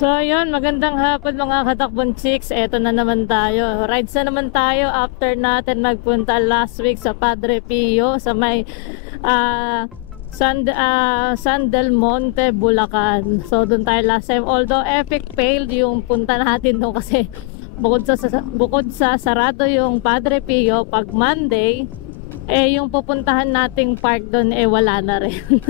So yun, magandang hapon mga katakbon chicks. Eto na naman tayo. Rides na naman tayo after natin magpunta last week sa Padre Pio sa may San Del Monte, Bulacan. So doon tayo last time. Although epic failed yung punta natin doon kasi bukod sa sarado yung Padre Pio pag Monday, yung pupuntahan nating park doon wala na rin.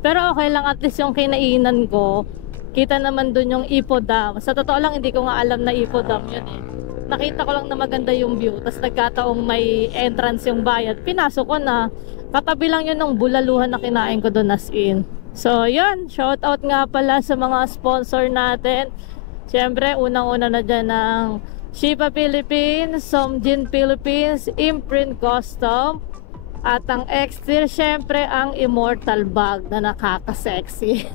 Pero okay lang, at least yung kinainan ko, kita naman dun yung Ipo Dam. Sa totoo lang, hindi ko nga alam na Ipo Dam yun eh. Nakita ko lang na maganda yung view, tapos nagkataong may entrance yung bayad, pinasok ko na. Katabi lang yun ng bulaluhan na kinain ko dun as in. So yun, shout out nga pala sa mga sponsor natin. Siyempre, unang-una na dyan ng Shipa Philippines, Somjin Philippines, Imprint Custom, at ang Extir, siyempre ang Immortal Bag na nakaka-sexy.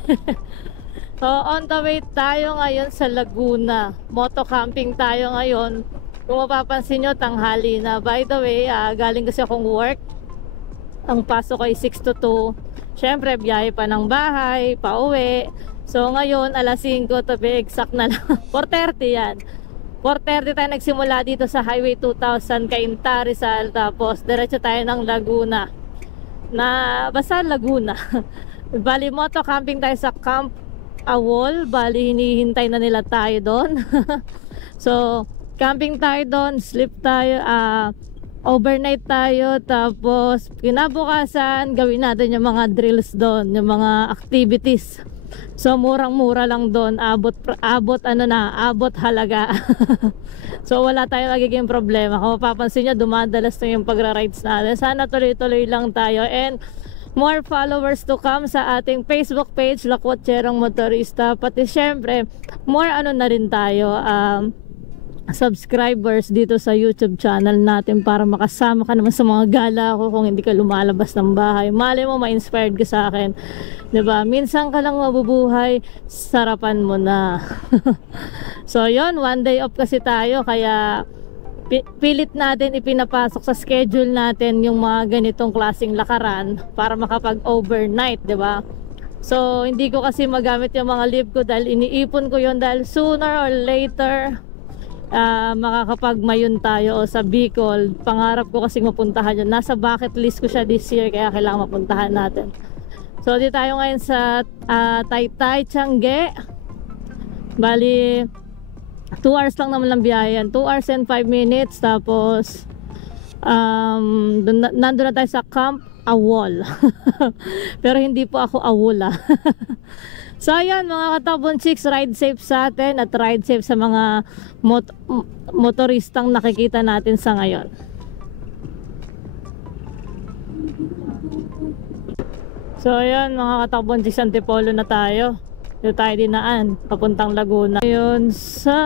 So on the way tayo ngayon sa Laguna. Moto camping tayo ngayon. Kung mapapansin nyo, tanghali na. By the way, galing kasi akong work. Ang pasok ay 6 to 2. Siyempre, biyahe pa ng bahay, pauwi. So ngayon, alas 5 to be exact na lang. 4:30 yan. 4:30 tayo nagsimula dito sa Highway 2000 Cainta, Rizal. Tapos diretso tayo ng Laguna. Basta Laguna. Bali, moto camping tayo sa Camp Awol. Bali, hinihintay na nila tayo doon. So camping tayo doon, sleep tayo, overnight tayo. Tapos kinabukasan gawin natin yung mga drills doon, yung mga activities. So murang-mura lang doon, abot halaga. So wala tayong magiging problema. Kung mapapansin nyo, dumadalas na yung pagra-rides natin. Sana tuloy-tuloy lang tayo, and more followers to come sa ating Facebook page, Lakwatserong Motorista. Pati syempre, more na rin tayo, subscribers dito sa YouTube channel natin, para makasama ka naman sa mga gala ko kung hindi ka lumalabas ng bahay. Malay mo, ma-inspired ka sa akin, diba? Minsan ka lang mabubuhay, sarapan mo na. So yon, one day off kasi tayo, kaya pilit natin ipinapasok sa schedule natin yung mga ganitong klaseng lakaran para makapag-overnight, 'di ba? So hindi ko kasi magamit yung mga leave ko dahil iniipon ko yon, dahil sooner or later makakapagmayon tayo o sa Bicol. Pangarap ko kasi mapuntahan yun. Nasa bucket list ko siya this year, kaya kailangan mapuntahan natin. So di tayo ngayon sa Taytay, Tiange. Bali 2 hours lang naman lang biyahe, 2 hours and 5 minutes. Tapos nandun na tayo sa Camp Awol. Pero hindi po ako Awol. So ayan mga katabon chicks, ride safe sa atin at ride safe sa mga motoristang nakikita natin sa ngayon. So ayan mga katabon chicks, Antipolo na tayo. Dito tayo dinaan papuntang Laguna. Ngayon sa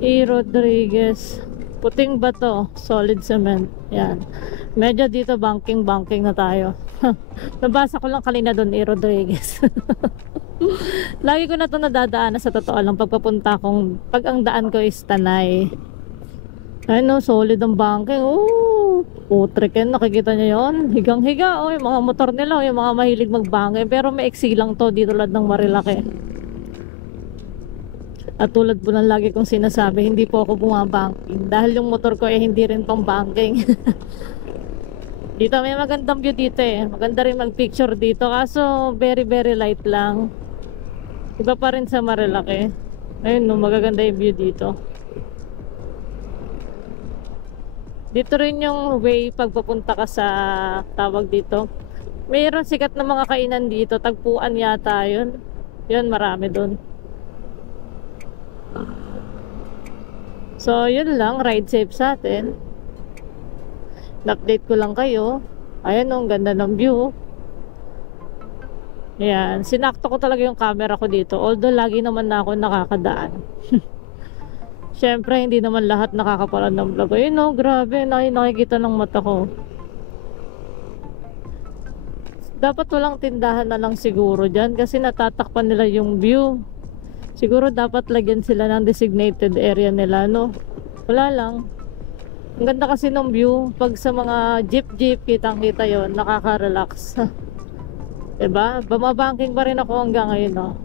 Rodriguez, puting bato, solid cement. Yan. Medyo dito banking na tayo. Nabasa ko lang kanina doon Rodriguez. Lagi ko na ito nadadaan sa totoo lang pagpapunta kong, pag ang daan ko is Tanay. Ay no, solid ang banking. Putriken, nakikita nyo yun? Higang-higa, yung mga motor nila, yung mga mahilig magbangke. Pero may eksi lang to, di tulad ng Marilaki. At tulad po ng lagi kong sinasabi, hindi po ako bumabangking dahil yung motor ko hindi rin pang banking. Dito may magandang view dito maganda rin mag picture dito, kaso very light lang. Iba pa rin sa Marilaki. Ayun no, magaganda yung view dito. Dito rin yung way pagpapunta ka sa tawag dito. Mayroon sikat na mga kainan dito, tagpuan yata yun. Yun, marami dun. So yun lang, ride safe sa atin. Na-update ko lang kayo. Ayan ang ganda ng view. Ayan, sinakto ko talaga yung camera ko dito, although lagi naman na ako nakakadaan. Siyempre hindi naman lahat nakakapalan ng vlog. Ayun o, grabe, nakikita ng mata ko. Dapat walang tindahan na lang siguro dyan, kasi natatakpan nila yung view. Siguro dapat lagyan sila ng designated area nila, no? Wala lang. Ang ganda kasi ng view. Pag sa mga jeep kitang-kita yon, nakaka-relax. Diba? Bumabangking pa rin ako hanggang ngayon, no?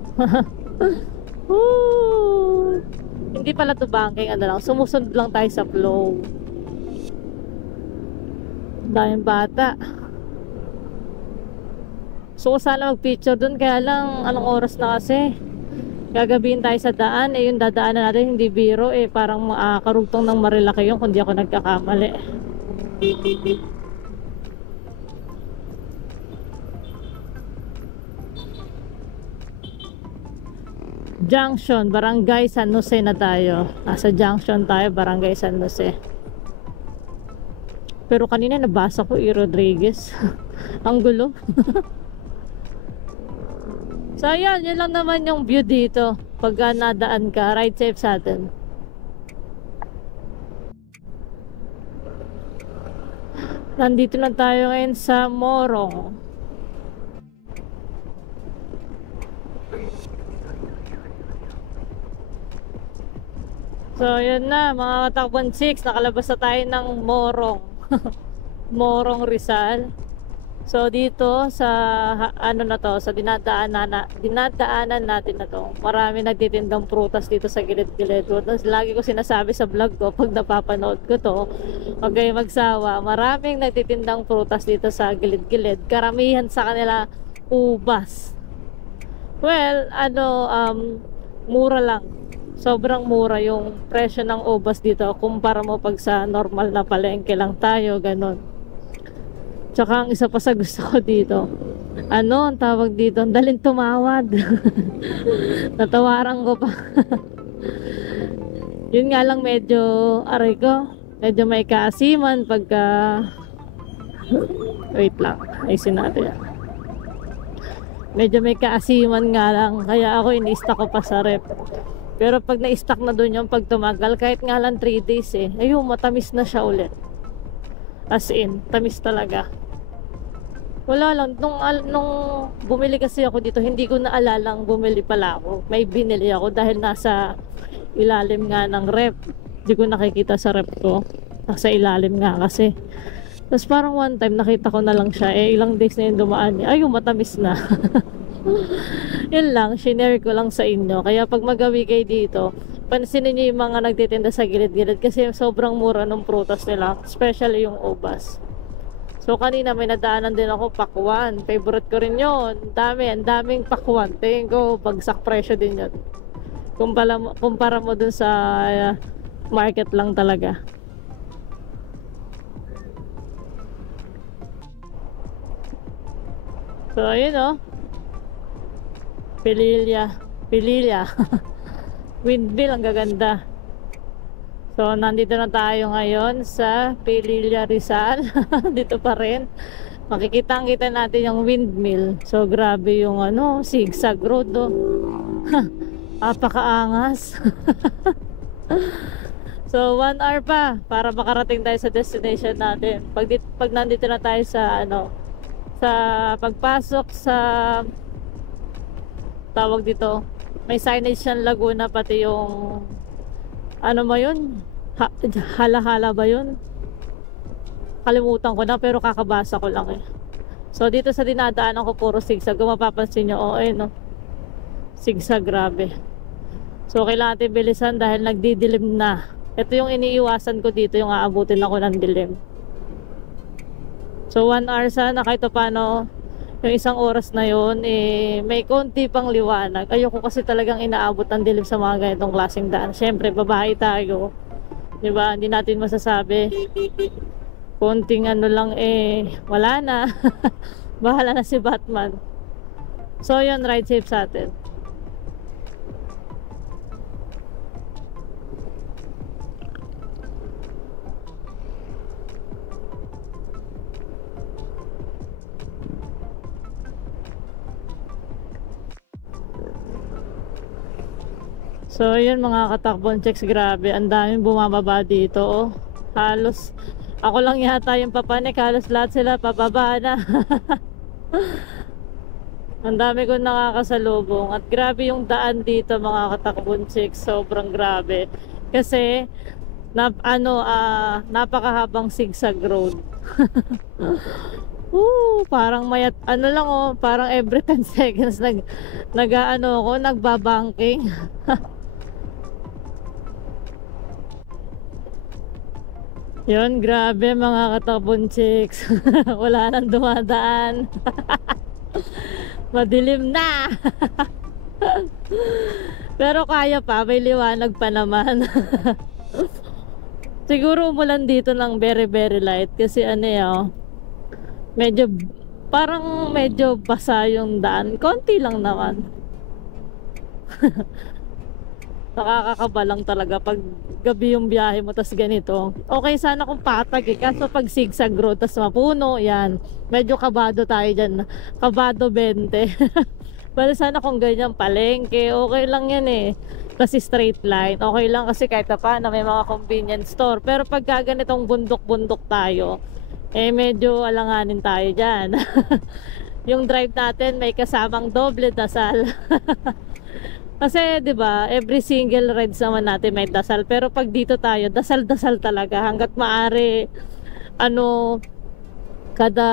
Woo! Hindi pala to banking, ano lang, sumusunod lang tayo sa flow. Daming bata. So sana mag-picture dun, kaya lang anong oras na kasi. Gagabihin tayo sa daan, yung dadaanan natin hindi biro parang karugtong ng Marilaki yung kung di ako nagkakamali. Junction, Barangay San Jose na tayo. Nasa junction tayo, Barangay San Jose. Pero kanina nabasa ko Rodriguez. Ang gulo. So ayan, yun lang naman yung view dito. Pag nadaan ka, ride safe sa atin. Nandito na tayo ngayon sa Morong. So yun na mga katakbon 6, nakalabas na tayo ng Morong. Morong Rizal. So dito sa ano na to, sa dinadaanan natin na to, marami nagtitindang prutas dito sa gilid-gilid. Lagi ko sinasabi sa vlog ko pag napapanood ko to, huwag kayo magsawa. Maraming nagtitindang prutas dito sa gilid-gilid. Karamihan sa kanila ubas. Well, mura lang. Sobrang mura yung presyo ng ubas dito kumpara mo pag sa normal na palengke lang tayo, ganun. Tsaka ang isa pa sa gusto ko dito, ang tawag dito, ang daling tumawad. Natawaran ko pa. Yun nga lang medyo, aray ko, medyo may kaasiman pagka, wait lang, ayusin natin yan. Medyo may kaasiman nga lang, kaya ako ini-stock ko pa sa rep. Pero pag na-stock na dun yung pag tumagal, kahit nga lang 3 days ayun, matamis na siya ulit. As in, tamis talaga. Wala lang, nung bumili kasi ako dito, hindi ko naalalang bumili pala ako. May binili ako dahil nasa ilalim nga ng rep. Hindi ko nakikita sa rep ko. Nasa ilalim nga kasi. Tapos parang one time nakita ko na lang siya. Ilang days na yung dumaan niya. Ayun, matamis na. Yun lang, shinare ko lang sa inyo. Kaya pag magawi kayo dito, pansinin niyo yung mga nagtitinda sa gilid-gilid kasi sobrang mura ng prutas nila, especially yung ubas. So kanina may nadaanan din ako, pakwan. Favorite ko rin yun. Ang daming pakwan. Tingin ko bagsak presyo din yun. Kumpara mo dun sa market lang talaga. So ayun Pililya. Windmill, ang gaganda. So nandito na tayo ngayon sa Pililya Rizal. Dito pa rin. Makikita natin yung windmill. So grabe yung zigzag road Napakaangas. So 1 hour pa para makarating tayo sa destination natin. Pag nandito na tayo sa sa pagpasok sa tawag dito, may signage yan Laguna, pati yung mo yun? Hala-hala ba yun? Kalimutan ko na pero kakabasa ko lang So dito sa dinadaanan ko puro zigzag. Kung mapapansin nyo, zigzag, grabe. So kailangan natin bilisan dahil nagdidilim na. Ito yung iniiwasan ko dito, yung aabutin ako ng dilim. So 1 hour sana, kahit paano yung 1 oras na yun may konti pang liwanag. Ayoko kasi talagang inaabot ng dilim sa mga ganitong klaseng daan. Syempre babae tayo, diba? Hindi natin masasabi. Konting lang wala na. Bahala na si Batman. So yun, ride safe sa atin. So yun mga katakbon checks, grabe, ang daming bumababa dito Halos ako lang yata yung papanik, halos lahat sila pababa na. Ang dami kong nakakasalubong. At grabe yung daan dito mga katakbon chicks, sobrang grabe. Kasi napakahabang zigzag road. Parang mayat, ano lang oh, parang every 10 seconds nag-ano ako, nagbabanking. Yun, grabe mga katakbon chicks. Wala nang dumadaan. Madilim na. Pero kaya pa, may liwanag pa naman. Siguro umulan dito ng very very light kasi ano yun, medyo parang medyo basa yung daan. Konti lang naman. Nakakakaba lang talaga pag gabi yung biyahe mo tas ganito. Okay sana kung patag eh, kaso pag zigzag road tas mapuno, yan. Medyo kabado tayo dyan. Kabado 20. Pero sana kung ganyan palengke, okay lang yan eh. Kasi straight line, okay lang kasi kahit pa na may mga convenience store. Pero pag ganitong bundok-bundok tayo, eh medyo alanganin tayo dyan. Yung drive natin may kasamang doble dasal. Kasi 'di ba, every single rides naman natin may dasal, pero pag dito tayo, dasal-dasal talaga hangga't maaari. Ano, kada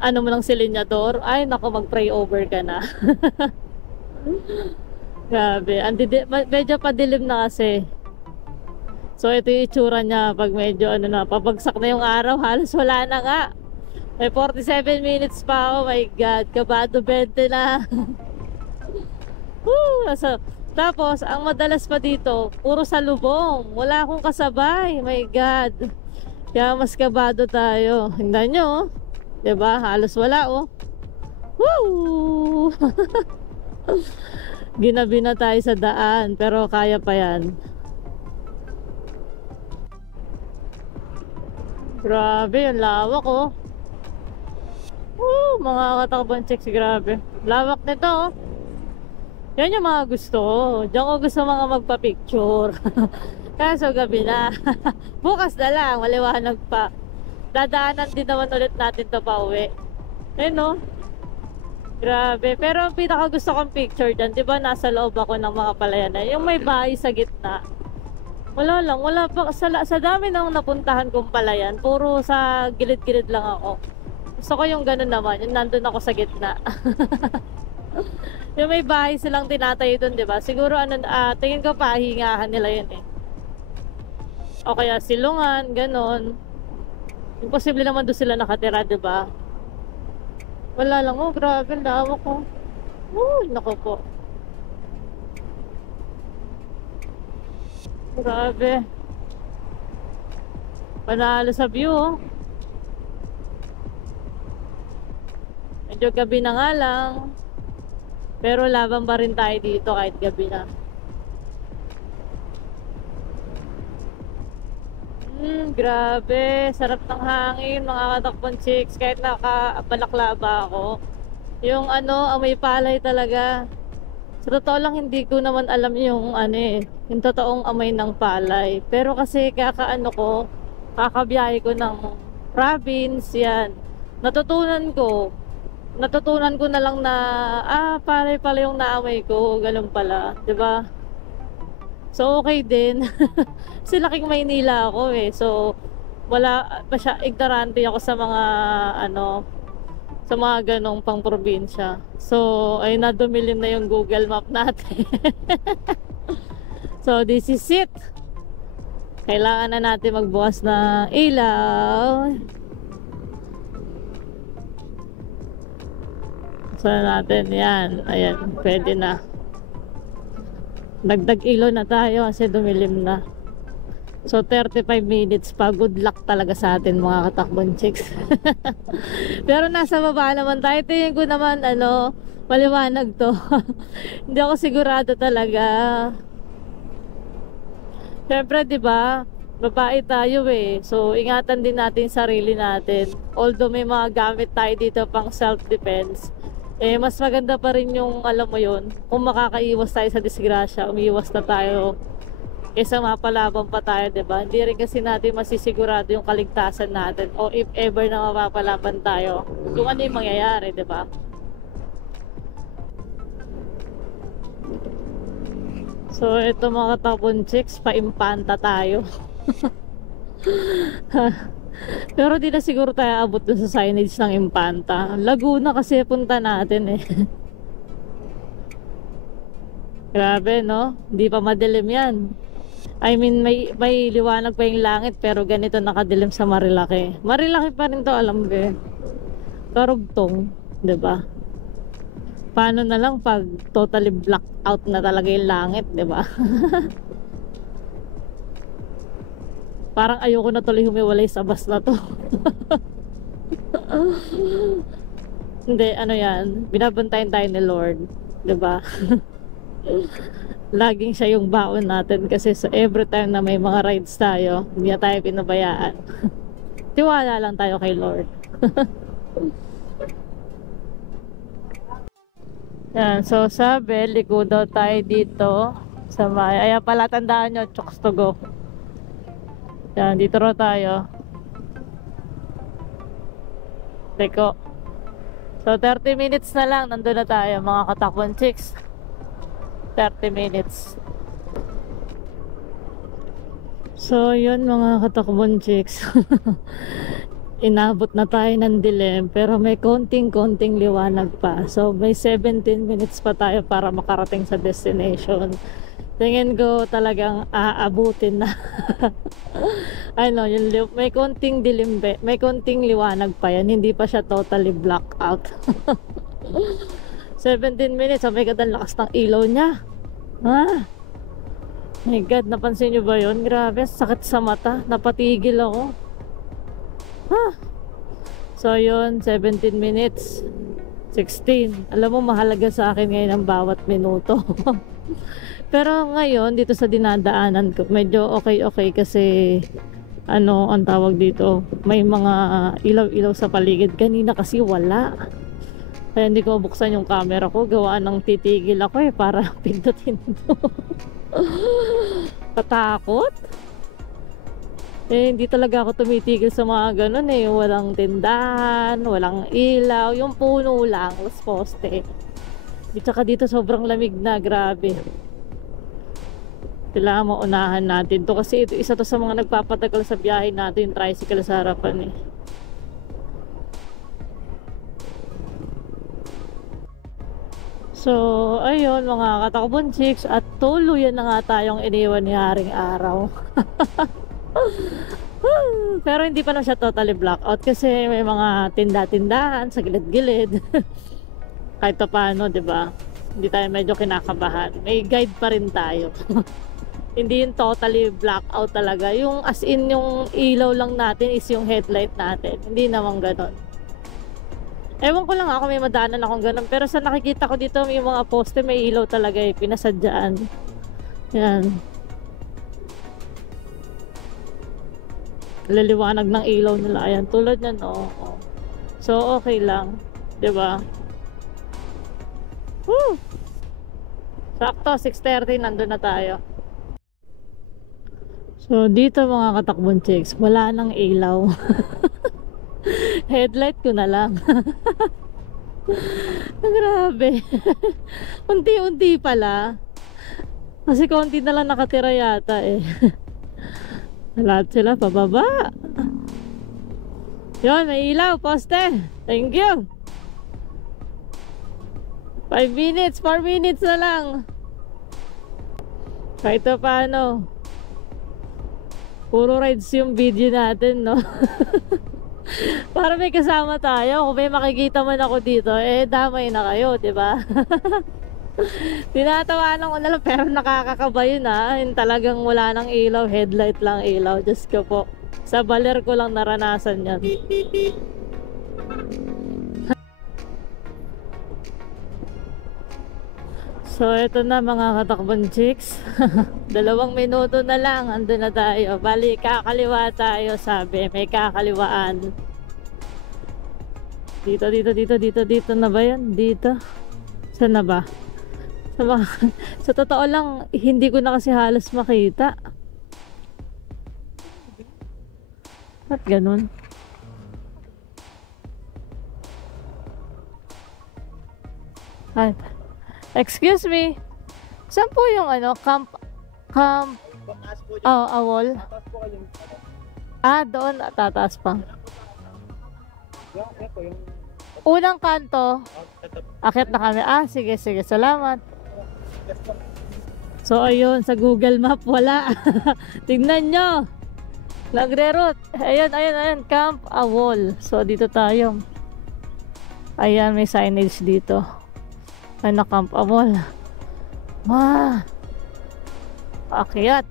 ano mo lang silinyador, ay nako, mag-pray over ka na. Grabe, medyo padilim na kasi. So ito yung itsura niya pag medyo ano na, pabagsak na yung araw, halos wala na nga. May 47 minutes pa, oh my god, kabado 20 na. Tapos ang madalas pa dito puro salubong, wala akong kasabay, my god, kaya mas kabado tayo. Tingnan nyo oh. 'Di ba? Halos wala oh. Woo! Ginabi na tayo sa daan pero kaya pa yan. Grabe yung lawak oh. Mga katakbong chicks, grabe lawak nito oh. Yan yung mga gusto ko. Diyan ko gusto mga magpa-picture. Kaso gabi na. Bukas na lang, maliwanag pa. Dadaanan din naman ulit natin to pa uwi. Ayun no. Grabe. Pero ang pinaka gusto kong picture dyan, diba nasa loob ako ng mga palayanan, yung may bahay sa gitna. Wala lang, wala pa. Sa dami nang napuntahan kong palayan, puro sa gilid-gilid lang ako. Gusto ko yung ganun naman, yung nandun ako sa gitna. Yung may bahay silang tinatayo doon, di ba? Siguro ano, tingin ko pahingahan nila yun eh. O kaya silungan, ganon. Imposible naman doon sila nakatira, di ba? Wala lang, oh, grabe, lawak ko. Naku po. Grabe. Panalo sa view, oh. Medyo gabi na nga lang. Pero laban pa rin tayo dito kahit gabi na. Grabe, sarap ng hangin mga katakbon chicks. Kahit nakabalaklaba ako, yung ano, amoy palay talaga. Sa totoo lang hindi ko naman alam yung ano eh, yung totoong amoy ng palay. Pero kasi kakabiyahe ko ng province yan. Natutunan ko na lang na palay pala yung naamoy ko, ganun pala, 'di ba? So okay din. Kasi laking Maynila ako eh. So wala pa siya, ignorante ako sa mga ano, sa mga ganong pang probinsya. So ay nadumilim na yung Google Map natin. So this is it. Kailangan na natin magbukas ng ilaw. Natin yan, ayan, pwede na. Dagdag ilo na tayo kasi dumilim na. So 35 minutes pa, good luck talaga sa atin mga katakbon chicks. Pero nasa baba naman tayo, tingin ko naman ano, maliwanag to. Hindi ako sigurado talaga. Siyempre 'di ba, babae tayo eh, so ingatan din natin sarili natin. Although may mga gamit tayo dito pang self-defense, eh mas maganda pa rin yung alam mo yun, kung makakaiwas tayo sa disgrasya, umiwas na tayo kaysa mapalaban pa tayo, diba? Hindi rin kasi natin masisigurado yung kaligtasan natin, o if ever na mapapalaban tayo, kung ano yung mangyayari, diba? So ito mga katakbon chicks, paimpanta tayo. Pero di na siguro tayo abot dun sa signage ng Impanta. Laguna kasi punta natin eh. Grabe no? Di pa madilim yan. I mean may liwanag pa yung langit pero ganito nakadilim sa Marilaki. Marilaki pa rin to, alam ko eh. Karugtong, 'di ba? Paano na lang pag totally black out na talaga yung langit, 'di ba? Parang ayoko na tuloy humiwalay sa bus na to. Hindi, ano yan, binabantayan tayo ni Lord, 'di ba? Laging siya yung baon natin kasi sa every time na may mga rides tayo, hindi na tayo pinabayaan. Tiwala lang tayo kay Lord. Yan, so sabi, liko daw tayo dito sa may, ayan pala tandaan nyo, Chokes to go. Yan, dito raw tayo. Liko. So 30 minutes na lang, nandun na tayo mga katakbon chicks. 30 minutes. So yun mga katakbon chicks. Inabot na tayo ng dilim pero may konting liwanag pa. So may 17 minutes pa tayo para makarating sa destination. Tingin ko talagang aabutin na. Ano, yung may konting dilim, may konting liwanag pa yan. Hindi pa siya totally black out. 17 minutes. Oh my God, ang lakas ng ilaw niya. Ah, my God, napansin nyo ba yun? Grabe, sakit sa mata. Napatigil ako. So yun, 17 minutes 16. Alam mo, mahalaga sa akin ngayon ang bawat minuto. Pero ngayon dito sa dinadaanan ko, medyo okay kasi ano ang tawag dito, may mga ilaw-ilaw sa paligid. Kanina kasi wala, kaya hindi ko buksan yung camera ko, gawaan ng titigil ako eh para pindutin to. Katakot eh, hindi talaga ako tumitigil sa mga ganun eh. Walang tindahan, walang ilaw, yung puno lang, los poste. At saka dito sobrang lamig na, grabe. Kailangan maunahan natin to kasi ito, isa to sa mga nagpapatagal sa biyahe natin, yung tricycle sa harapan eh. So ayun mga katakbon chicks, at tuluyan na nga tayong iniwan ni Haring Araw. Pero hindi pa na siya totally blackout kasi may mga tinda-tindahan sa gilid-gilid. Kahit pa paano, 'di ba? Hindi tayo medyo kinakabahan. May guide pa rin tayo. Hindi yung totally blackout talaga. Yung as in yung ilaw lang natin is yung headlight natin. Hindi naman ganoon. Ewan ko lang ako, may madaanan akong ganun. Pero sa nakikita ko dito, yung mga poste may ilaw talaga eh, pinasadyaan. Yan. Liliwanag ng ilaw nila. Ayan, tulad yan, oo. So, okay lang. 'Di ba? Woo! Sakto, 6:30, nandun na tayo. So, dito mga katakbon chicks, wala nang ilaw. Headlight ko na lang. Grabe. Unti-unti pala. Kasi konti na lang nakatira yata eh. Lahat sila pababa. Yun, may ilaw, poste. Thank you. 5 minutes, 4 minutes na lang. Kahit pa paano, puro rides yung video natin, no? Para may kasama tayo. Kung may makikita man ako dito, eh damay na kayo, diba? Tinatawanan ko na lang, pero nakakakaba yun ha. Yung talagang wala nang ilaw, headlight lang ilaw. Diyos ko po, sa baler ko lang naranasan yan. So eto na mga katakbon chicks. 2 minuto na lang, andun na tayo. Bali kakaliwa tayo, sabi may kakaliwaan. Dito na ba yan? Dito? Saan na ba? Sa totoo lang, hindi ko na kasi halos makita. Ba't ganun? Ay, excuse me. Saan po yung ano, camp, oh, awol? Ah, doon, tataas pa. Ito yung Unang kanto, ito. akit na kami. Ah, sige, sige, salamat. So, ayun, sa Google Map, wala. Tignan nyo. Nagre-route. Ayun, ayun, ayun. Camp Awol. So, dito tayo. Ayan, may signage dito. Ay, na Camp Awol. Wow. Akyat.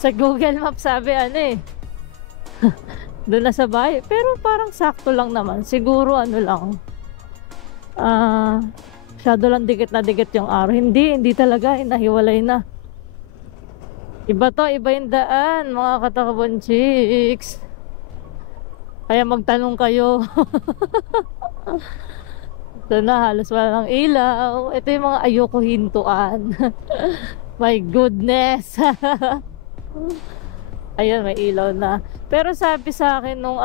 Sa Google Map sabi, ano eh. Doon na sa bahay. Pero parang sakto lang naman. Siguro ano lang. Masyado lang dikit na dikit yung araw. Hindi talaga. Nahiwalay na. Iba to, iba yung daan, mga katakabon chicks. Kaya magtanong kayo. Ito na, halos wala ng ilaw. Ito yung mga ayoko hintuan. My goodness. Ayun, may ilaw na. Pero sabi sa akin nung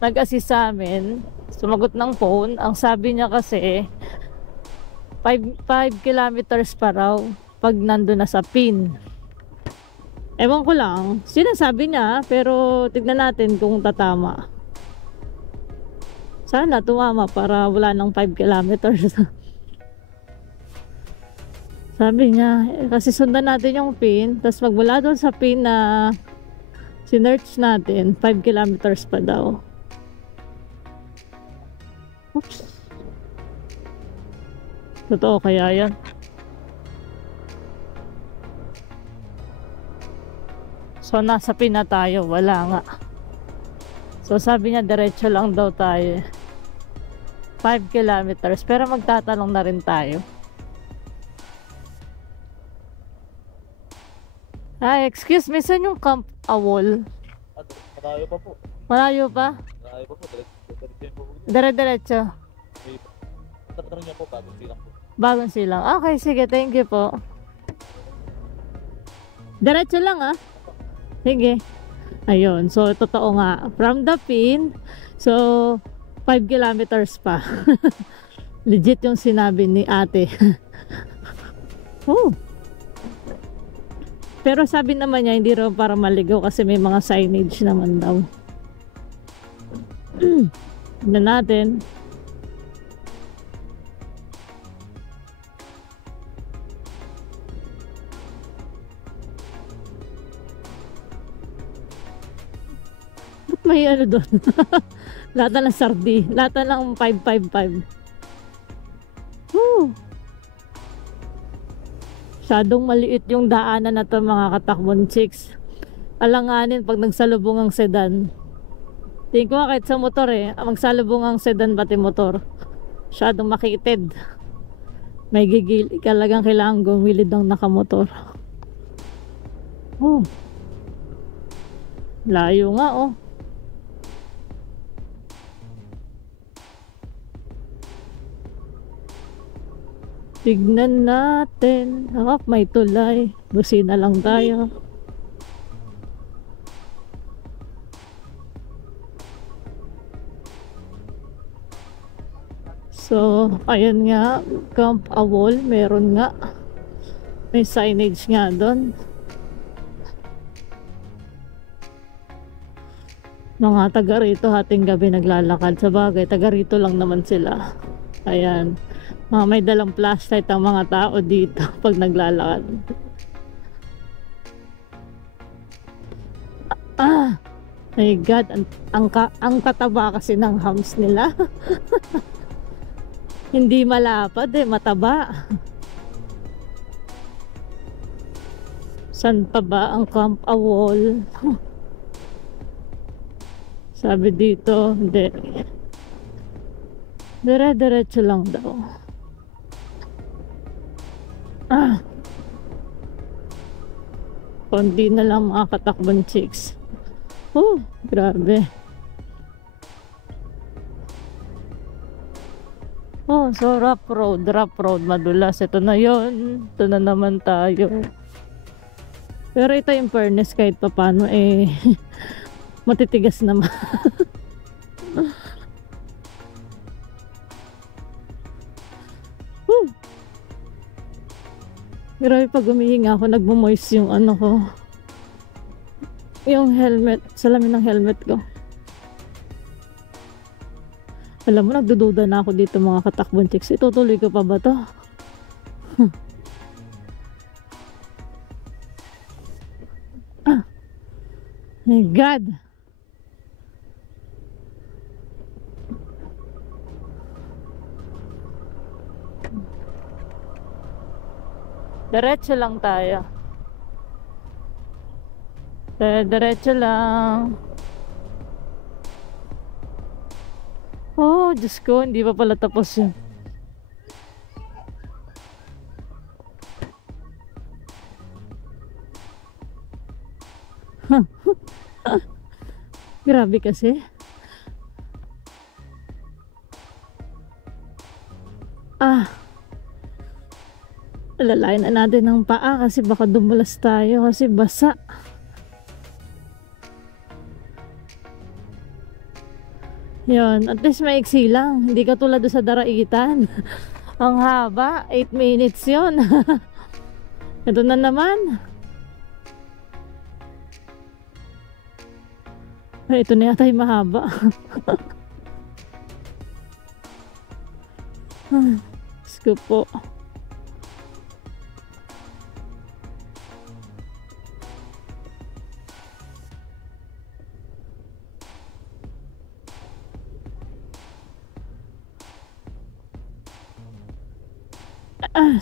nag-assist sa amin, sumagot ng phone, ang sabi niya kasi 5 kilometers pa raw pag nandun na sa pin. Ewan ko lang, sinasabi niya, pero tignan natin kung tatama. Sana tumama para wala ng 5 kilometers. Sabi niya, kasi sundan natin yung pin, tapos magmula doon sa pin na sinearch natin, 5 kilometers pa daw. Oops. Totoo kaya yan? So, nasa pin na tayo, wala nga. So, sabi niya, diretso lang daw tayo. 5 kilometers, pero magtatanong na rin tayo. Ay, excuse me, saan yung Camp Awol? Malayo pa po. Malayo pa? Malayo pa po. Diretso po. Dire-diretso. Tatanong niya po, bagong silang po. Bagong silang. Okay, sige, thank you po. Diretso lang ah. Sige. Ayun, so totoo nga. From the pin, so 5 kilometers pa. Legit yung sinabi ni ate. Oh. Pero sabi naman niya, hindi raw para maligaw kasi may mga signage naman daw. Tignan natin. Ba't may ano doon? Lata ng sardi. Lata ng 555. Woo! Masyadong maliit yung daanan na to, mga katakbon chicks. Alanganin pag nagsalubong ang sedan. Tingin ko kahit sa motor magsalubong ang sedan pati motor. Masyadong makitid. May gigil. Talagang kailangan gumilid ng nakamotor. Oh. Layo nga oh. Tignan natin. May tulay. Busina lang tayo. So, ayan nga. Camp Awol. Meron nga. May signage nga doon. Mga taga rito hating gabi naglalakad. Sa bagay, taga rito lang naman sila. Ayan. May dalang flashlight ang mga tao dito pag naglalakad. My God, ang tataba kasi ng hams nila. Hindi malapad mataba. San pa ba ang Camp Awol? Sabi dito, hindi. Dire-diretso lang daw. Kundi na lang mga katakbang chicks. Grabe. So rough road, madulas. Ito na yon. Ito na naman tayo. Pero ito yung fairness, kahit pa paano matitigas naman. Grabe, pag humihinga ako, nagmo-moist yung ano ko. yung helmet, salamin ng helmet ko. Alam mo, nagdududa na ako dito mga katakbon chicks. Itutuloy ko pa ba to? Ah, my God! Diretso lang tayo. Diretso lang. Oh, Diyos ko, hindi pa pala tapos yun. Grabe kasi. Alalayan na natin ng paa kasi baka dumulas tayo kasi basa. Yun, at least maiksi lang. Hindi ka tulad sa daraitan. Ang haba, 8 minutes yun. Ito na naman. Ay, ito na yata yung mahaba. Diyos ko po.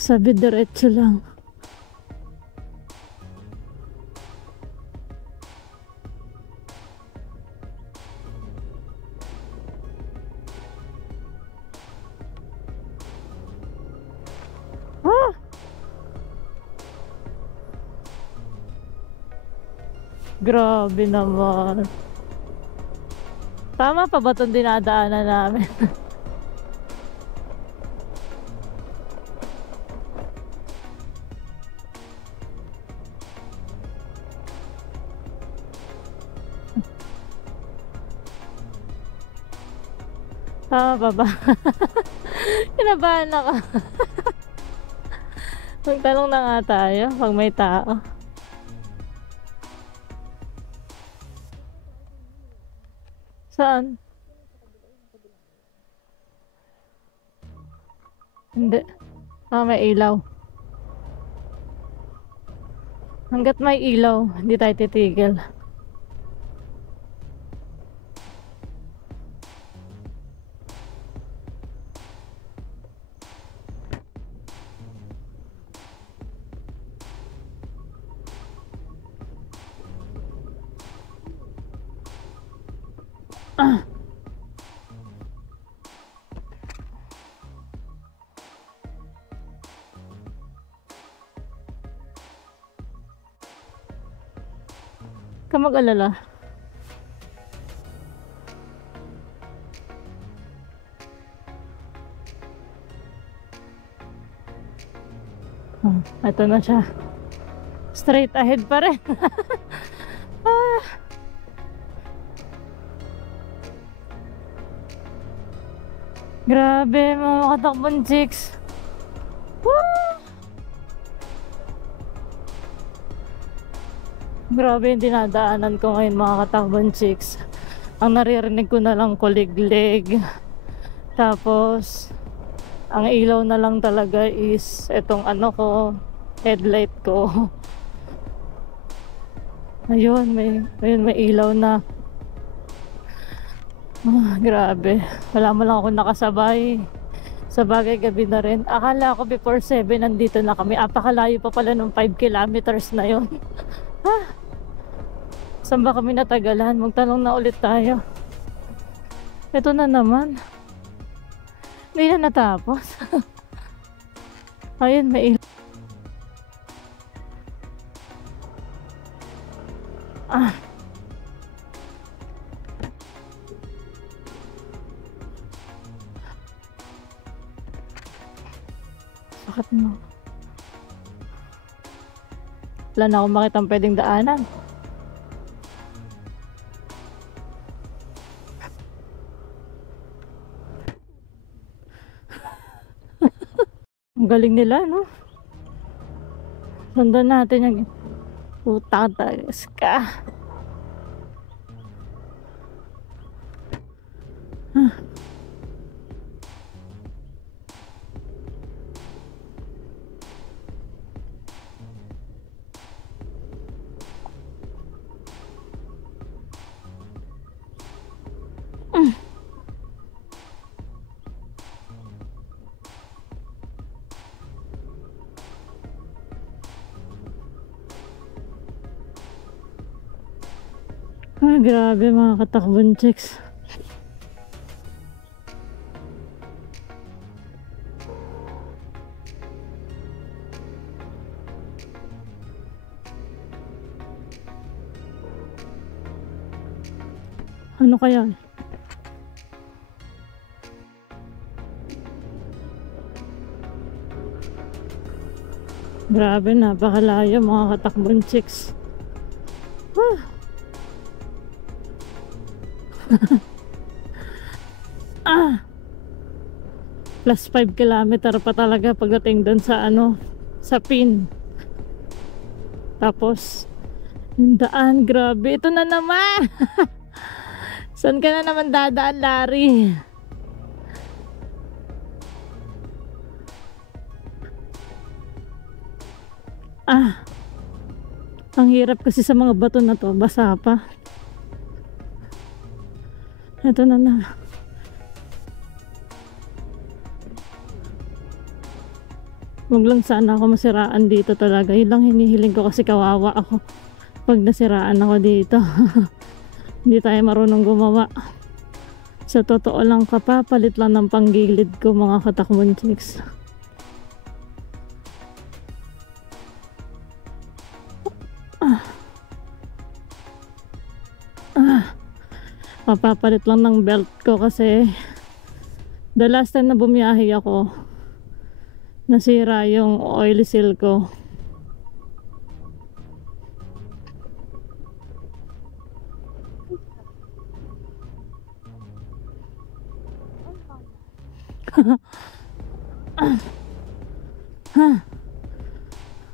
Sabi diretso lang. Grabe naman. Tama pa ba itong dinadaanan namin? Tama pa ba? Kinabahan ako. Magtanong na nga tayo pag may tao. Saan? Hindi. May ilaw. Hanggat may ilaw, hindi tayo titigil. Ka mag-alala. Ito na siya. Straight ahead pa rin. Grabe mga katakbon chicks. Grabe yung dinadaanan ko ngayon mga katakbon chicks. Ang naririnig ko na lang kuliglig. Tapos ang ilaw na lang talaga is etong ano ko, headlight ko. Ayun, may ilaw na. Grabe. Wala mo lang ako nakasabay. Sa bagay gabi na rin. Akala ko before 7 nandito na kami. Apakalayo pa pala nung 5 kilometers na yun. Saan ba kami natagalan? Magtanong na ulit tayo. Ito na naman. Hindi na natapos. Ayun, may ilaw. Bakit mo? Wala na akong makitang pwedeng daanan. Ang galing nila, no? Sundan natin yung utang tagas ka. Ah, grabe mga katakbon chicks. Ano kaya? Grabe, napakalayo mga katakbon chicks. Plus 5 kilometer pa talaga pagdating doon sa ano, sa pin. Tapos yung daan, grabe, ito na naman. Saan ka na naman dadaan, Larry? Ang hirap kasi sa mga bato na to, basa pa. Ito na na. Huwag lang sana ako masiraan dito talaga. Yun lang hinihiling ko kasi kawawa ako pag nasiraan ako dito. Hindi tayo marunong gumawa. Sa totoo lang, kapapalit lang ng panggilid ko mga katakbon chicks. Papapalit lang ng belt ko kasi the last time na bumiyahe ako, nasira yung oil seal ko.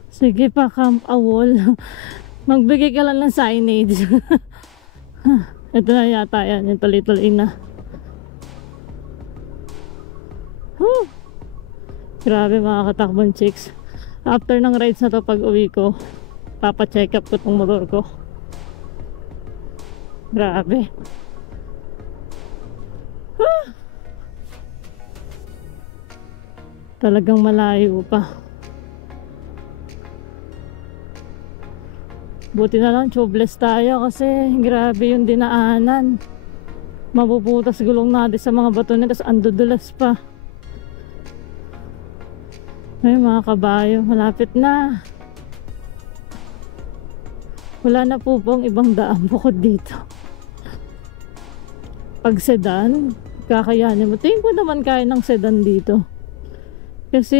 Sige pa, Camp Awol. Magbigay ka lang ng signage. Ito na yata yan, yung tuloy-tuloy na. Grabe mga katakbon chicks. After ng rides na to, pag uwi ko, papacheck up ko tong motor ko. Grabe. Talagang malayo pa. Buti na lang tubeless tayo kasi grabe yung dinaanan. Mabubutas gulong natin sa mga bato na, tapos andudulas pa. Ay mga kabayo, malapit na. Wala na po bang ibang daan bukod dito. Pag sedan, kakayanin mo. Tingin ko naman kaya ng sedan dito. Kasi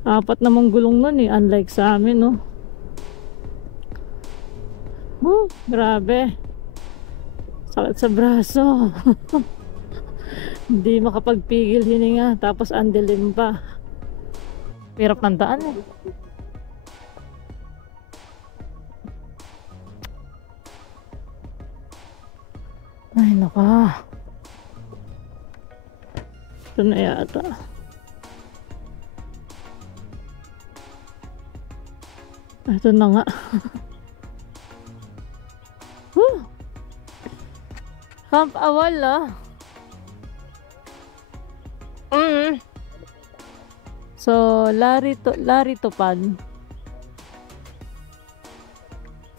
4 namang gulong nun eh, unlike sa amin no. Grabe. Sakit sa braso. Hindi makapagpigil hininga, tapos andilim pa. Hirap ng daan eh. Ay naka. Ito na yata. Ito na nga. Camp Awol So, Larry Tupad.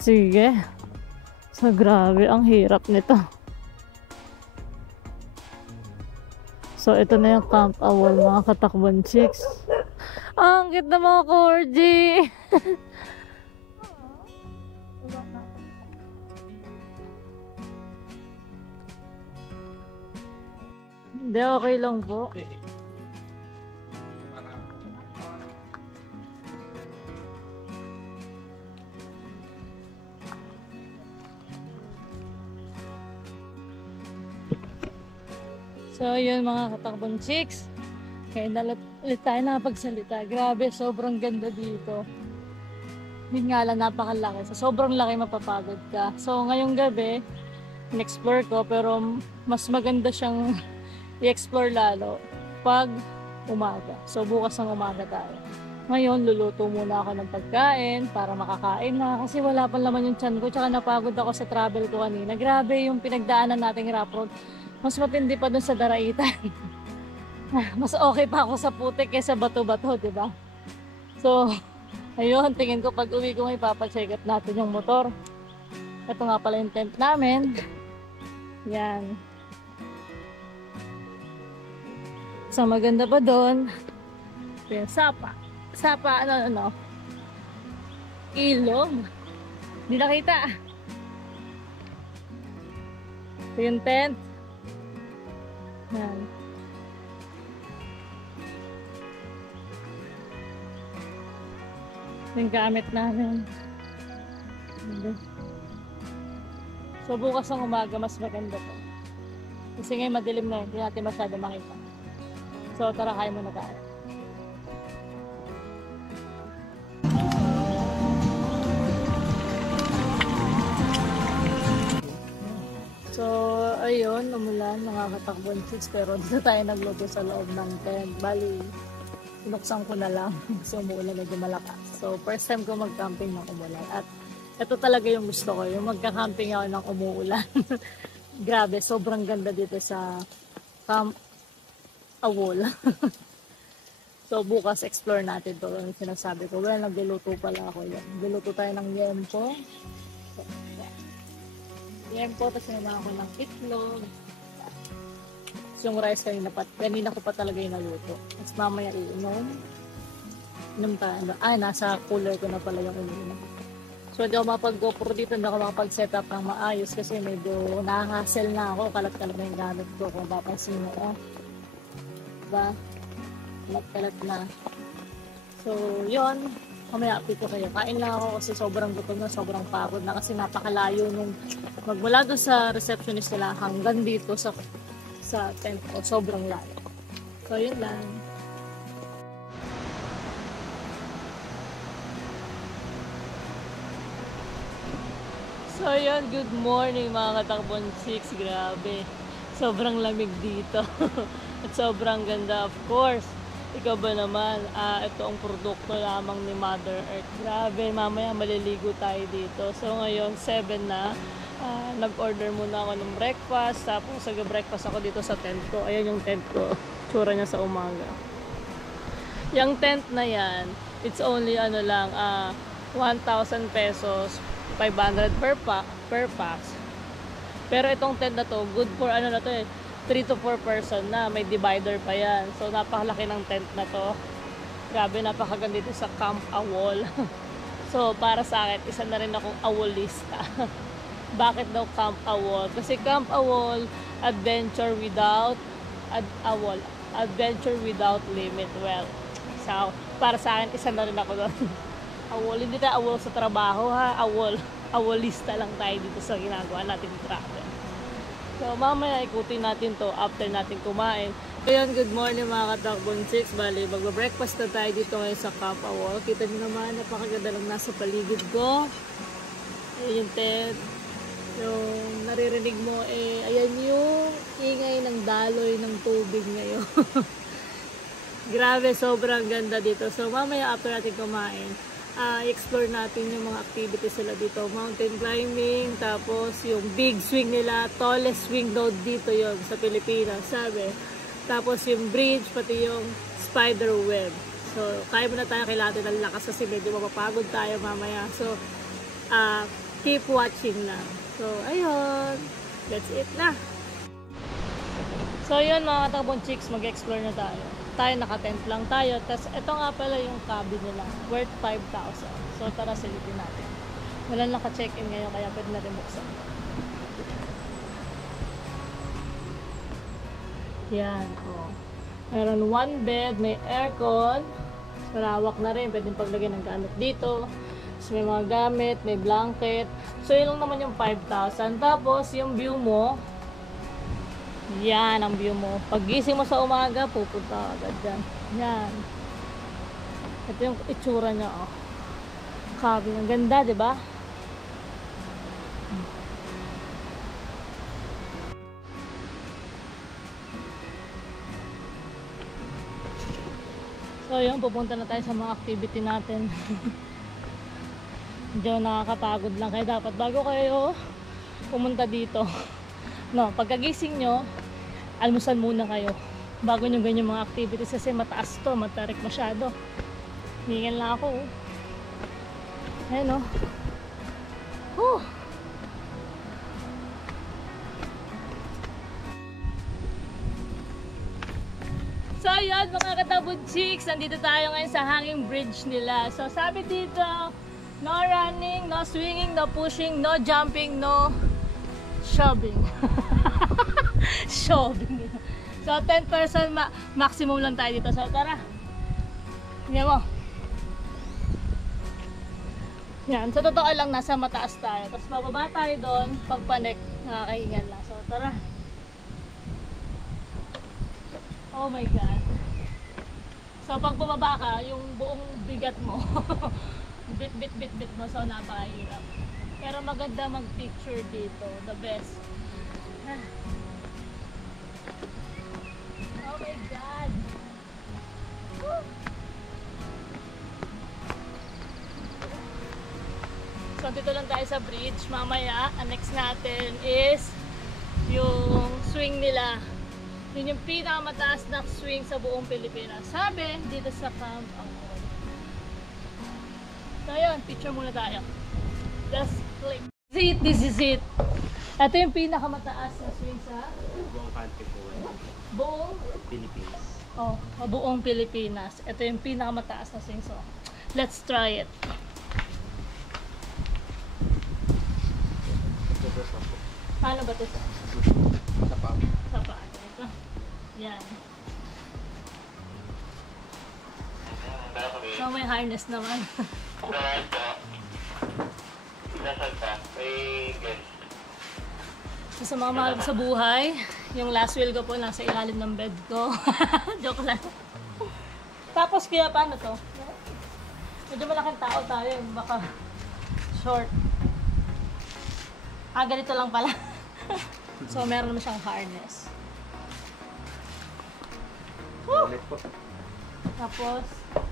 Sige. So, grabe. Ang hirap nito. So, ito na yung Camp Awol, mga katakbon chicks. Ang cute na mga corgi. Hindi, okay lang po. So, yun mga katakbong chicks. Kaya ulit tayo nakapagsalita. Grabe, sobrang ganda dito. Yun nga lang, napakalaki. So, sobrang laki, mapapagod ka. So, ngayong gabi, in-explore ko, pero mas maganda siyang i-explore lalo pag umaga. So, bukas ng umaga tayo. Ngayon, luluto muna ako ng pagkain para makakain na. Kasi wala pa naman yung tiyan ko. Tsaka napagod ako sa travel ko kanina. Grabe yung pinagdaanan nating rough road. Mas matindi pa dun sa Daraitan. Mas okay pa ako sa putik kaysa bato-bato, diba? So, ayun, tingin ko pag uwi ko may papacheck up natin yung motor. Ito nga pala yung tent namin. Yan. So maganda pa doon. Yung sapa. Sapa, ano. Ilog. Hindi nakita. Ito yung tent. Yan. Yung gamit namin. So bukas ng umaga mas maganda to. Kasi ngayon madilim na, hindi natin masyado makita. So tara, kain muna tayo. So ayun, umulan, nakakatakbon 6 pero dito tayo nagluto sa loob ng tent. Bali, sinuksan ko na lang kasi umuulan medyo malakas. So first time ko mag-camping ng umulan at ito talaga yung gusto ko, yung magka-camping ako ng umuulan. Grabe, sobrang ganda dito sa Camp Awol. So bukas explore natin to, yung sinasabi ko. Well, nagluluto pala ako yan. Nagluluto tayo ng yempo. So, yempo, tapos naman ako ng itlog. Tapos yung rice kanina ko pa talaga yung naluto. Tapos mamaya inom tayo. Nasa cooler ko na pala yung inom. So hindi ako mapag-GoPro dito, hindi ako makapag-set up ng maayos kasi medyo nakaka-hassle na ako. Kalat-kalat na yung gamit ko kung papansin mo. Diba? Kalat-kalat na. So yun, mamaya update ko kayo. Kain lang ako kasi sobrang gutom na, sobrang pagod na kasi napakalayo nung magmula doon sa receptionist nila hanggang dito sa tent ko. Sobrang layo. So yun lang. So yun, good morning mga katakbon 6. Grabe, sobrang lamig dito. At sobrang ganda, of course. Ikaw ba naman, ito ang produkto lamang ni Mother Earth. Grabe, mamaya maliligo tayo dito. So ngayon, 7 na. Nag-order muna ako ng breakfast. Tapos nag-breakfast ako dito sa tent ko. Ayan yung tent ko. Tsura niya sa umaga. Yung tent na yan, it's only 1,000 pesos. 500 per pax. Pero itong tent na to, good for 3 to 4 person na. May divider pa yan. So napakalaki ng tent na to. Grabe, napakaganda dito sa Camp Awol. So para sa akin, isa na rin akong awolista. Bakit daw Camp Awol? Kasi Camp Awol, adventure without limit. Well, so para sa akin, isa na rin ako doon. Awol, hindi tayo awol sa trabaho ha, awolista lang tayo dito sa ginagawa natin travel. So mamaya ikutin natin to after natin kumain. Ngayon, good morning mga katakbon 6. Bali, magbe-breakfast na tayo dito ngayon sa Camp Awol. Kita niyo naman, napakaganda lang nasa paligid ko. Ayan yung tent. Yung naririnig mo, ayan yung ingay ng daloy ng tubig ngayon. Grabe, sobrang ganda dito. So mamaya after natin kumain, explore natin yung mga activities sila dito. Mountain climbing, tapos yung big swing nila, tallest swing daw dito yon sa Pilipinas, sabi. Tapos yung bridge, pati yung spider web. So, kaya mo na tayo kailangan ng lakas kasi medyo mapapagod tayo mamaya. So, keep watching lang. So, ayun. That's it na. So, yun mga katakbong chicks, mag-explore na tayo. Tayo naka-tent lang tayo. Tapos ito nga pala yung cabin nila, worth 5,000. So tara, silipin natin. Wala naka-check-in ngayon kaya pwede natin buksan. Yan, oh. Meron 1 bed, may aircon. Malawak na rin, pwedeng paglagay ng gamit dito. Tapos may mga gamit, may blanket. So yun lang naman yung 5,000. Tapos yung view mo, yan ang view mo. Pag gising mo sa umaga, pupunta agad dyan. Yan. Ito yung itsura niya, oh. Cabin. Ang ganda, di ba? So, yun. Pupunta na tayo sa mga activity natin. Medyo nakakapagod lang. Kaya dapat bago kayo pumunta dito, no, pagkagising nyo, almusal muna kayo bago nyo ganyan mga activities kasi mataas to, matarik masyado. Hingal na ako, oh. Ayan, oh. God mga katabud chicks! Nandito tayo ngayon sa hanging bridge nila. So sabi dito, no running, no swinging, no pushing, no jumping, no shoving. Shoving. So 10 person maximum lang tayo dito. So tara. Tingnan mo. Yan, sa totoo lang nasa mataas tayo. Tapos bababa tayo doon pag panek. Nakakahingan lang. So tara. Oh my God. So pag bumaba ka, yung buong bigat mo, bit mo, so napakahirap. Pero maganda mag-picture dito, the best. Oh my God. Woo! So dito lang tayo sa bridge. Mamaya, ang next natin is yung swing nila. Yun yung pinakamataas na swing sa buong Pilipinas. Sabi, dito sa Camp Angkor. So yun, picture muna tayo. Just click. This is it. Ito yung pinakamataas na swing sa buong country po. buong Philippines. buong Pilipinas. Ito yung pinakamataas na swing. So, let's try it. Paano ba ito? Sa paa. Sa paa. Ito. Yan. So may harness naman. So, sa mga mahal ko sa buhay, yung last wheel ko po nasa ilalim ng bed ko. Joke lang. Tapos kaya paano to? Medyo malaking tao tayo. Baka short. Ganito lang pala. So meron naman siyang harness. Ulit po. Tapos,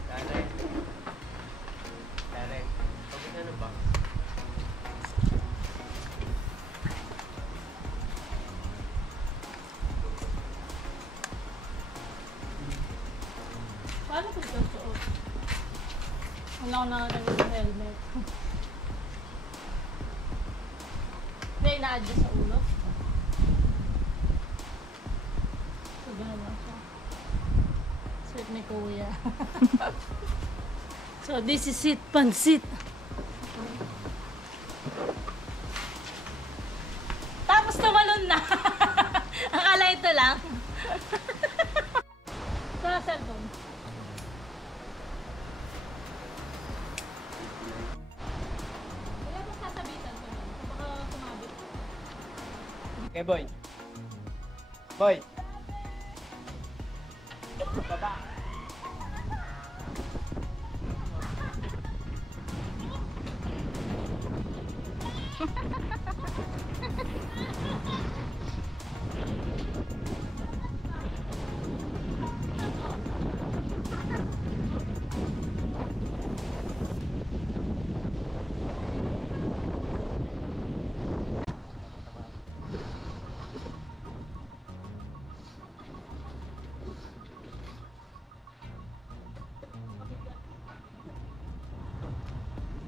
Nanay. Nanay. Pagod na ba? paano ko ito suot? Wala ko na ng helmet. Hindi, ina-adjust sa ulo. So, gano'n lang siya. Sweet ni Kuya. So, this is it, pansit. Tapos tumalon na. Akala ito lang. Sa cellphone. Kaya mo sasabitan ko lang. Baka kumabit. Okay, boy. Boy. Baba.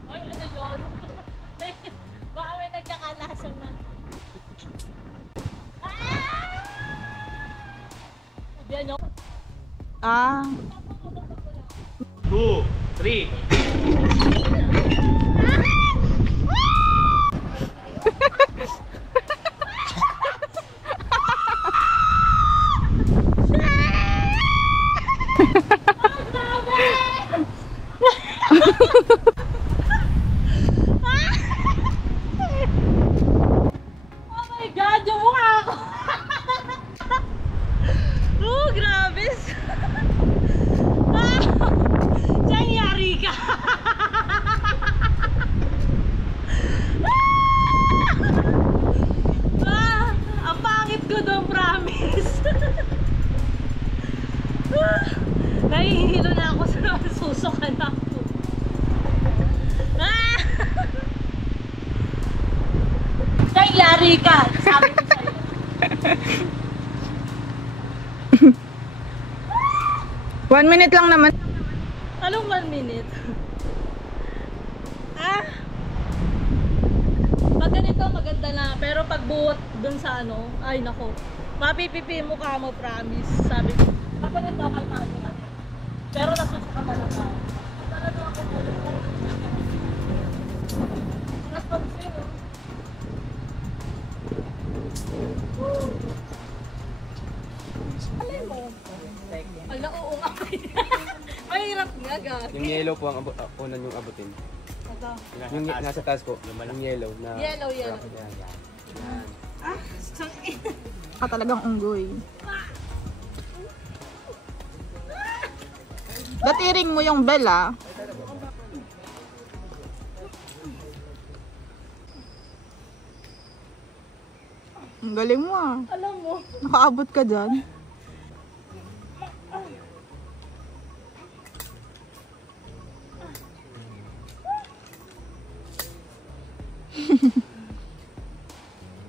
Ay, ano yun? Baka may nagkakalasan na. Sabihan nyo. 2, 3. Oh my God, yung mukha ko! Oh, grabe! Saan yari ka? Ang pangit ko doon, promise! Nahihilo na ako sa susukan ako. Saan yari ka? Sabi ko sa'yo. 1 minute lang naman. Anong 1 minute? Pag ganito maganda na, pero pag buwot dun sa ano, ay nako, mapipipi mo ka mo, promise. Sabi ko, Ako rin local natin. Pero nasusuka talaga. Talaga ako napansin. Alay mo. Ala, oo nga. Mahirap nga, gag. Yung yellow po ang unan yung abutin. Ito. Yung nasa taas po, yung yellow na... Yellow. Yan. Talagang unggoy. Ba't i-ring mo yung bell ah? Ang galing mo ah. Alam mo. Nakaabot ka dyan.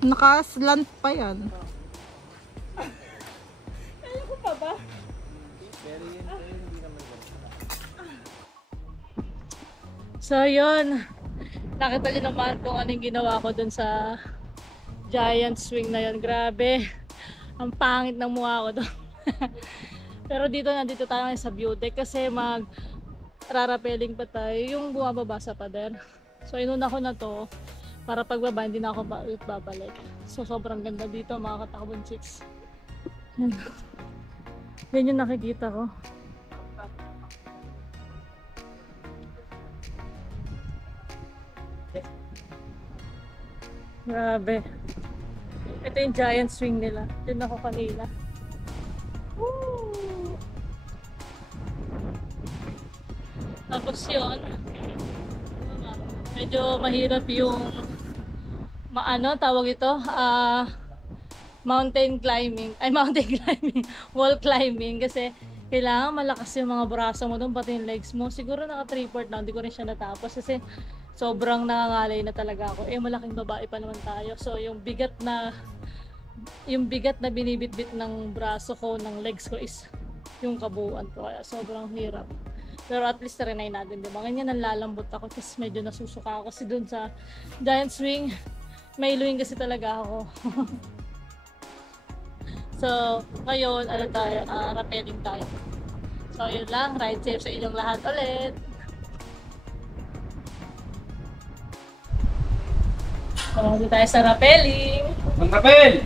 Nakaslant pa yan. Ayaw ko pa ba? So yun, nakita niyo naman kung anong ginawa ko dun sa giant swing na yun. Grabe, ang pangit ng mukha ko doon. Pero nandito tayo ngayon sa view deck kasi rarapeling pa tayo yung bumababa sa pader. So inuna ko na to para pagbaba hindi na ako babalik. So sobrang ganda dito mga katakbong chicks. Yan yung nakikita ko. Grabe. Ito yung giant swing nila. Doon ako kanina. Woo! Tapos yun, medyo mahirap yung tawag ito? Mountain climbing. Wall climbing. Kasi kailangan malakas yung mga braso mo doon, pati yung legs mo. Siguro naka 3/4 na, hindi ko rin siya natapos. Kasi sobrang nangangalay na talaga ako. Malaking babae pa naman tayo. So yung bigat na binibitbit ng braso ko, ng legs ko is yung kabuuan ko. Kaya sobrang hirap. Pero at least rinay natin, diba? Ganyan nalalambot ako. Tapos medyo nasusuka ako kasi dun sa giant swing. May iluin kasi talaga ako. So ngayon, rappelling tayo. So yun lang. Ride safe sa inyong lahat ulit. Dito tayo sa rappelling. Mag-rappel!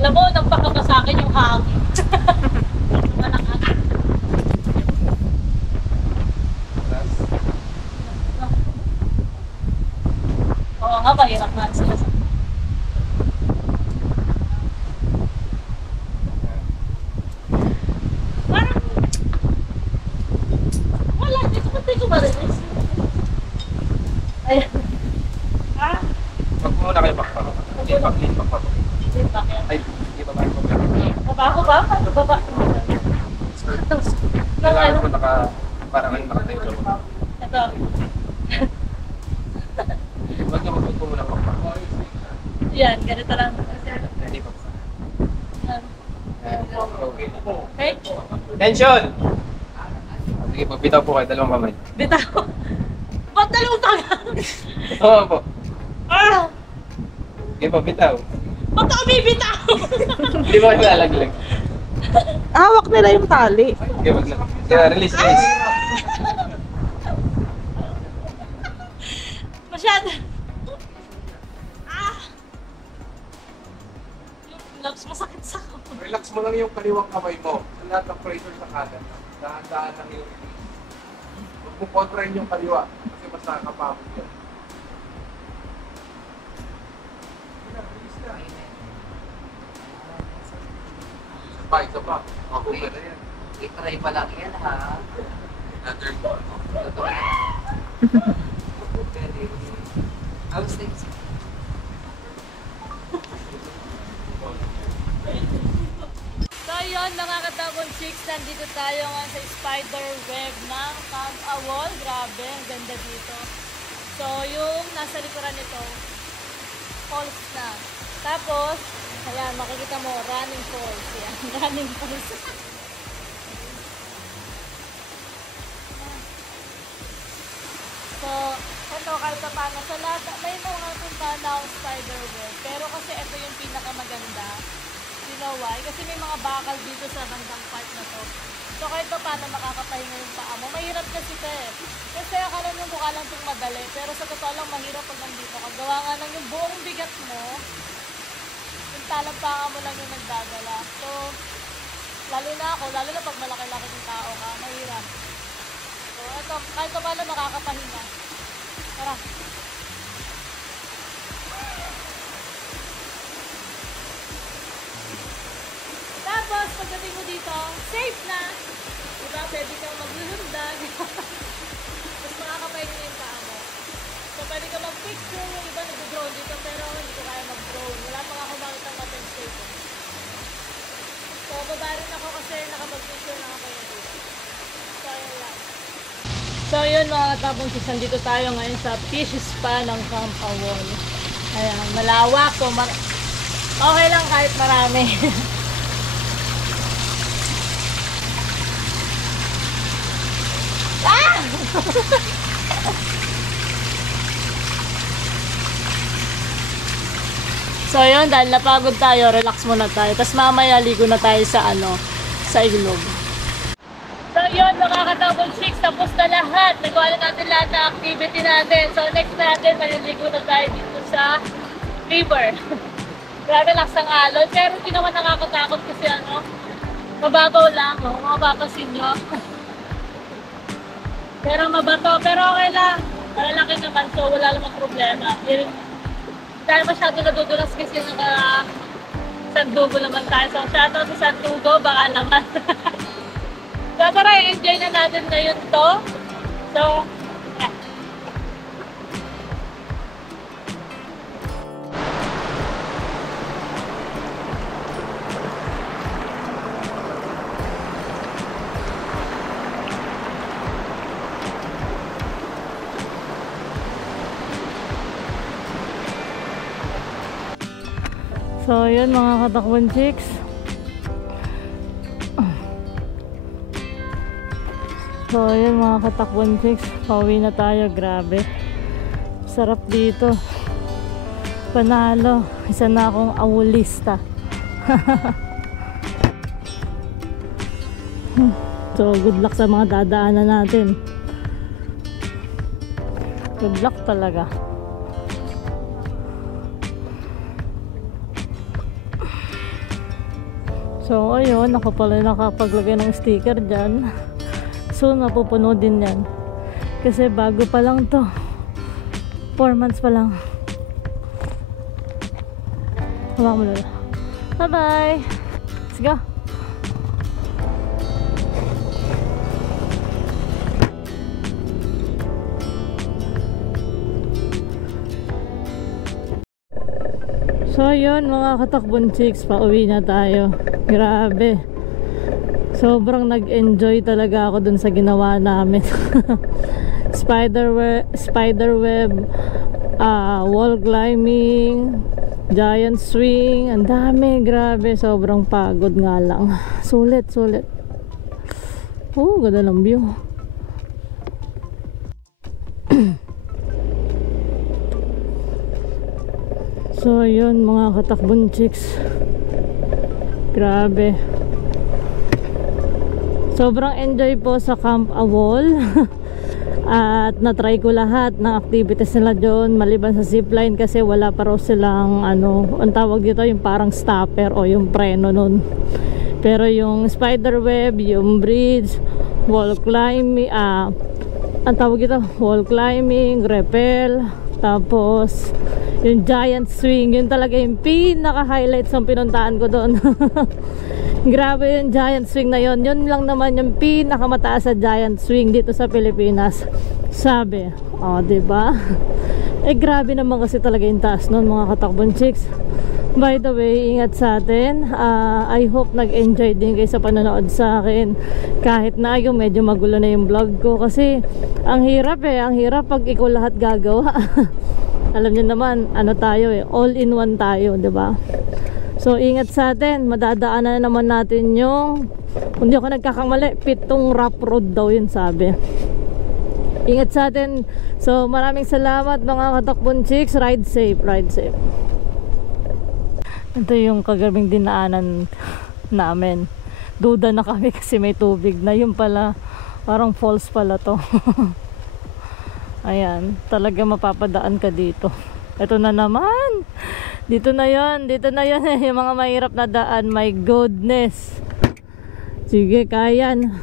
Alam mo, nagpakaba sa akin yung hangin. Oo nga, mahirap nga sila. Parang wala, hindi ko marinis. Ayan. Ha? Wag mo muna kayo pakparo. Hindi, paklit pakparo. Bakit? Ay, hindi ba kayo pakparo? Baba ko ba? Baba. Kailangan ko parang nakatayo ka mo. Ito. Wag na magpag muna pakparo. Yan, ganito lang. Hindi pa. Okay. Okay? Tension! Sige po, bitaw po kayo, dalawang kamay. Bitaw. Ba't dalawang taga? Oo po. Ah! Sige po, bitaw. Ba't ako bibitaw? Hindi mo kayo lalaglag. Hawak nila yung tali. Sige, wag na. Sige, release. Masyado. Ah! Yung gloves masakit sa ako. Relax mo lang yung kaliwang kamay mo. Lahat ng pressure sa kanan. Dahan-dahan lang yung release. Huwag mo kontrahin yung kaliwa. Kasi mas nakakapagod yan. Release na. Isa pa. Ako na yan. I-try pa lang yan ha. Another one. Totoo yan. How's things? So yun mga katabon chicks, nandito tayo nga sa spider web ng Camp-A-Wall. Grabe, ang ganda dito. So yung nasa likuran nito, falls na. Tapos, ayan, makikita mo, running falls. Yan, running falls. So, ito, ito kahit pa paano sa lahat, may mga puntahan na akong spider web. Pero kasi ito yung pinakamaganda. You know why? Kasi may mga bakal dito sa bandang part na to. So kahit pa paano makakapahinga yung paa mo. Mahirap kasi ito eh. Kasi akala nyo mukha lang itong madali. Pero sa totoo lang mahirap pag nandito ka. Gawa nga lang yung buong bigat mo. Yung talampakan mo lang yung nagdadala. So, lalo na ako, lalo na pag malaki-laki ng tao ka, mahirap. So, ito, kahit pa paano makakapahinga. Tara. Tapos, pagdating mo dito, safe na. Diba, pwede kang maglulundag. Tapos makakapahinga na yung paa mo. So, pwede ka mag-picture. Yung iba nag-drone dito, pero hindi ko kaya mag-drone. Wala pa nga ako bakit ang attention. So, baba rin ako kasi nakapag-picture na ako dito. So, ayun lang. So, yun mga katapong sis, dito tayo ngayon sa fish spa ng Camp Awol. Ayan, malawak. So, okay lang kahit marami. So yun, dahil napagod tayo, relax muna tayo. Tapos mamaya ligo na tayo sa sa ilog. So yun, mga ka-double chicks, tapos na lahat. Nagawa na natin lahat ng activity natin. So next natin, maliligo na tayo dito sa river. Grabe lakas ang alon, pero hindi naman nakakatakot kasi mababaw lang, mapapasin nyo. Pero mabato, pero okay lang. Malalaki naman, so wala namang problema. Dahil masyado nadudulas kasi Sandugo naman tayo. So, shoutout sa Sandugo, baka naman. So, tara, enjoy na natin ngayon to. So, yeah. So, yun mga katakwan chicks. So, yun mga katakwan chicks. Pauwi na tayo. Grabe. Sarap dito. Panalo. Isa na akong awulista. So, good luck sa mga dadaanan natin. Good luck talaga. So ayun, ako pala nakapaglagay ng sticker dyan. Soon mapupuno din yan. Kasi bago pa lang to. 4 months pa lang. Hawak mo lula. Bye bye! Let's go! So yun mga katakbon chicks, pauwi na tayo. Grabe, sobrang nag-enjoy talaga ako dun sa ginawa namin. spider web, wall climbing, giant swing, ang dami. Grabe, sobrang pagod nga lang. Sulit. Oh, ganda ng view. So yun mga katakbon chicks, grabe, sobrang enjoy po sa Camp Awol. At natry ko lahat ng activities nila doon, maliban sa zipline kasi wala pa raw silang ang tawag dito, yung parang stopper o yung preno nun. Pero yung spider web, yung bridge, wall climbing, ang tawag dito, wall climbing, rappel, tapos yung giant swing, yun talaga yung pinaka-highlights ng pinuntaan ko doon. Grabe yung giant swing na yun. Yun lang naman yung pinakamataas sa giant swing dito sa Pilipinas. Sabi, diba? Grabe naman kasi talaga yung taas nun mga katakbon chicks. By the way, ingat sa atin. I hope nag-enjoy din kayo sa panonood sa akin. Kahit na yung medyo magulo na yung vlog ko. Kasi ang hirap ang hirap pag ikaw lahat gagawa. Alam niyo naman, tayo all in one tayo, 'di ba? So ingat sa atin, madadaanan na naman natin yung, kung di ako nagkakamali, 7 rough road daw yun sabi. Ingat sa atin. So maraming salamat mga katakbon chicks. Ride safe, ride safe. Ito yung kagabing dinaanan namin. Duda na kami kasi may tubig na. Yung pala parang falls pala to. Ayan, talaga mapapadaan ka dito. Ito na naman. Dito na yon, dito na yon. Yung mga mahirap na daan. My goodness. Sige, kayan.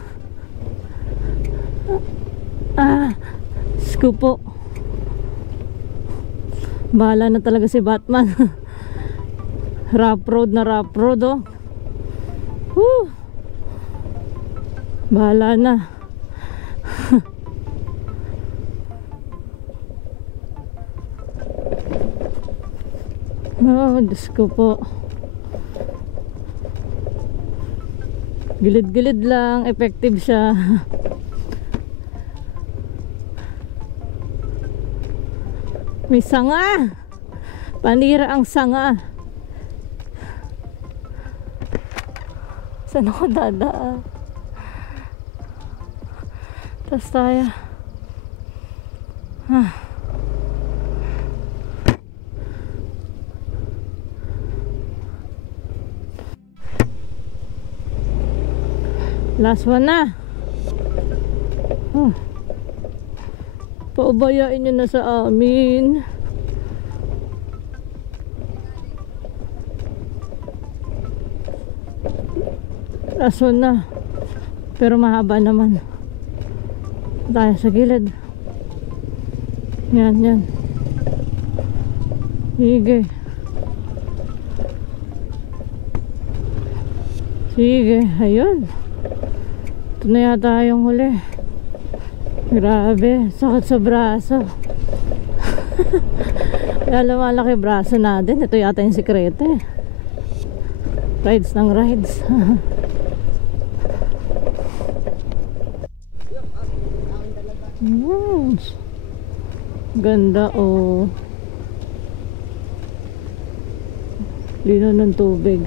Diyos ko po. Bahala na talaga si Batman. Rough road na rough road, oh. Woo. Bahala na. Oh, Diyos ko po. Gilid-gilid lang, effective siya. May sanga. Panira ang sanga. Saan ako dadaan? Tapos tayo. Last one na. Paubayain nyo na sa amin. Last one na. Pero mahaba naman. Tayo sa gilid. Yan, yan. Sige. Sige, ayun. Ito na yata yung huli. Grabe, sakit sa braso. Kaya lumalaki braso natin. Ito yata yung sikreto eh. Rides ng rides. Ganda oh. Lino ng tubig.